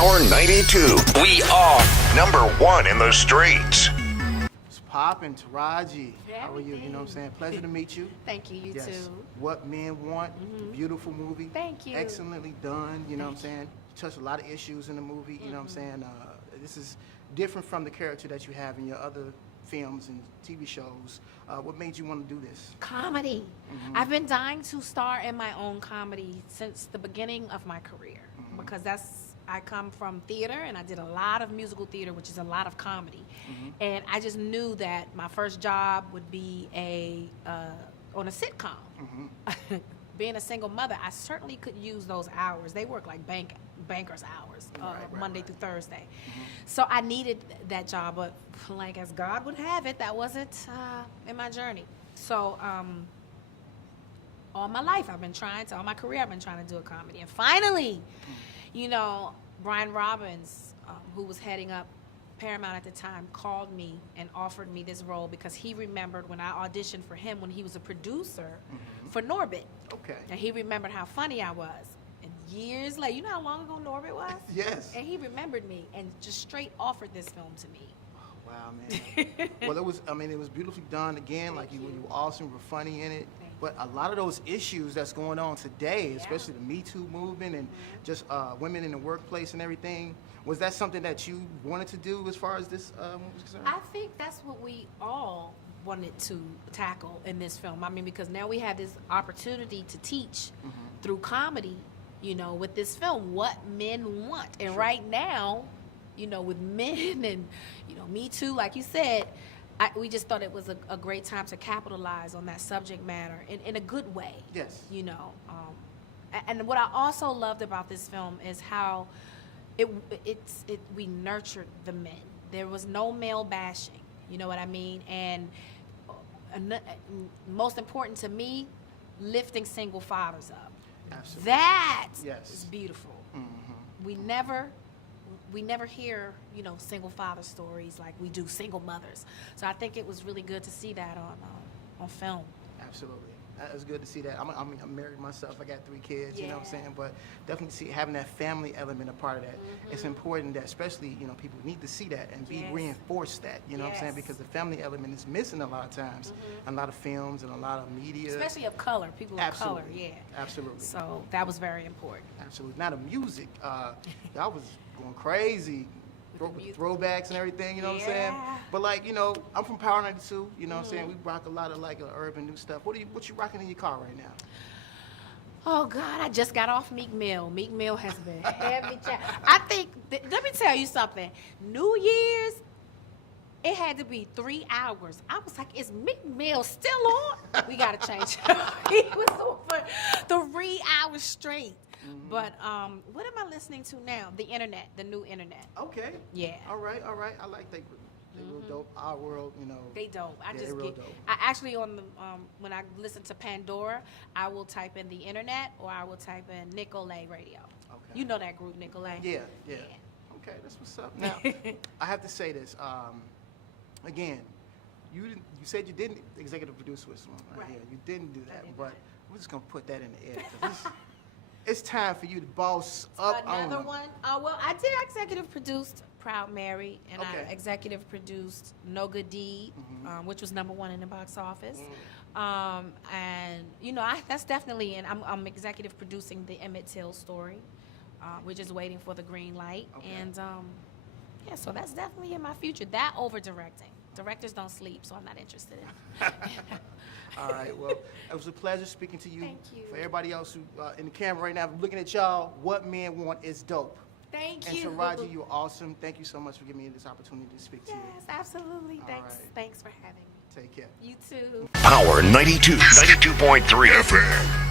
Power 92. We are number one in the streets. It's poppin', Taraji. How are you? You know what I'm saying? Pleasure to meet you. Thank you, you Yes. too. What Men Want. Beautiful movie. Thank you. Excellently done. You know what I'm saying? You touched a lot of issues in the movie. You know what I'm saying? This is different from the character that you have in your other films and TV shows. What made you want to do this? Comedy. I've been dying to star in my own comedy since the beginning of my career because I come from theater and I did a lot of musical theater, which is a lot of comedy. And I just knew that my first job would be on a sitcom. Being a single mother, I certainly could use those hours. They work like bankers' hours, Monday through Thursday. So I needed that job, but like as God would have it, that wasn't in my journey. So all my life I've been trying to, all my career I've been trying to do a comedy. And finally, you know, Brian Robbins, who was heading up Paramount at the time, called me and offered me this role because he remembered when I auditioned for him when he was a producer for Norbit. Okay. And he remembered how funny I was. And years later, you know how long ago Norbit was? Yes. And he remembered me and just straight offered this film to me. Wow, man. Well, it was beautifully done. Again, like you were awesome, you were funny in it. But a lot of those issues that's going on today, especially the Me Too movement and just women in the workplace and everything, was that something that you wanted to do as far as this movie was concerned? I think that's what we all wanted to tackle in this film. I mean, because now we have this opportunity to teach through comedy, you know, with this film, what men want. And right now, you know, with men and, you know, Me Too, like you said, we just thought it was a great time to capitalize on that subject matter in a good way. Yes. You know, and what I also loved about this film is how we nurtured the men. There was no male bashing. You know what I mean? And most important to me, lifting single fathers up. Absolutely. That Yes. is beautiful. We never hear, you know, single father stories like we do single mothers. So I think it was really good to see that on film. Absolutely. It was good to see that. I'm married myself. I got 3 kids, you know what I'm Yeah. saying? But definitely having that family element a part of that. It's important that especially, you know, people need to see that and be Yes. reinforced that, you know what I'm saying? Yes. Because the family element is missing a lot of times. A lot of films and a lot of media. Especially of color, people of color, yeah. Absolutely. So that was very important. Absolutely. Now the music, y'all was going crazy. With the music. Throwbacks and everything, you know what I'm saying? Yeah. But like, you know, I'm from Power 92, you know what I'm saying? We rock a lot of like urban new stuff. What you rocking in your car right now? Oh God, I just got off Meek Mill. Meek Mill has been heavy. I think, let me tell you something. New Year's, it had to be 3 hours. I was like, is Meek Mill still on? We got to change it. He was on for 3 hours straight. But what am I listening to now? The internet, the new internet. Okay. Yeah. All right. I like they real dope. Our world, you know. They dope. Yeah, they real dope. I actually on the when I listen to Pandora, I will type in the internet or I will type in Nicolay Radio. Okay. You know that group, Nicolay? Yeah. Okay, that's what's up. Now, I have to say this. Again, you said you didn't executive produce with one right here. You didn't do that, but we're just gonna put that in the air. 'Cause it's time for you to boss up. Another one. Well, I did executive produced Proud Mary, and Okay. I executive produced No Good Deed, which was #1 in the box office. And you know, that's definitely, and I'm executive producing the Emmett Till story. We're just waiting for the green light, and yeah, so that's definitely in my future. That over directing. Directors don't sleep, so I'm not interested in it. All right. Well, it was a pleasure speaking to you. Thank you. For everybody else who in the camera right now, looking at y'all, What Men Want is dope. Thank you. And Taraji, you're awesome. Thank you so much for giving me this opportunity to speak to you. Yes, absolutely. All Thanks. right. Thanks for having me. Take care. You too. Power 92, 92.3 FM.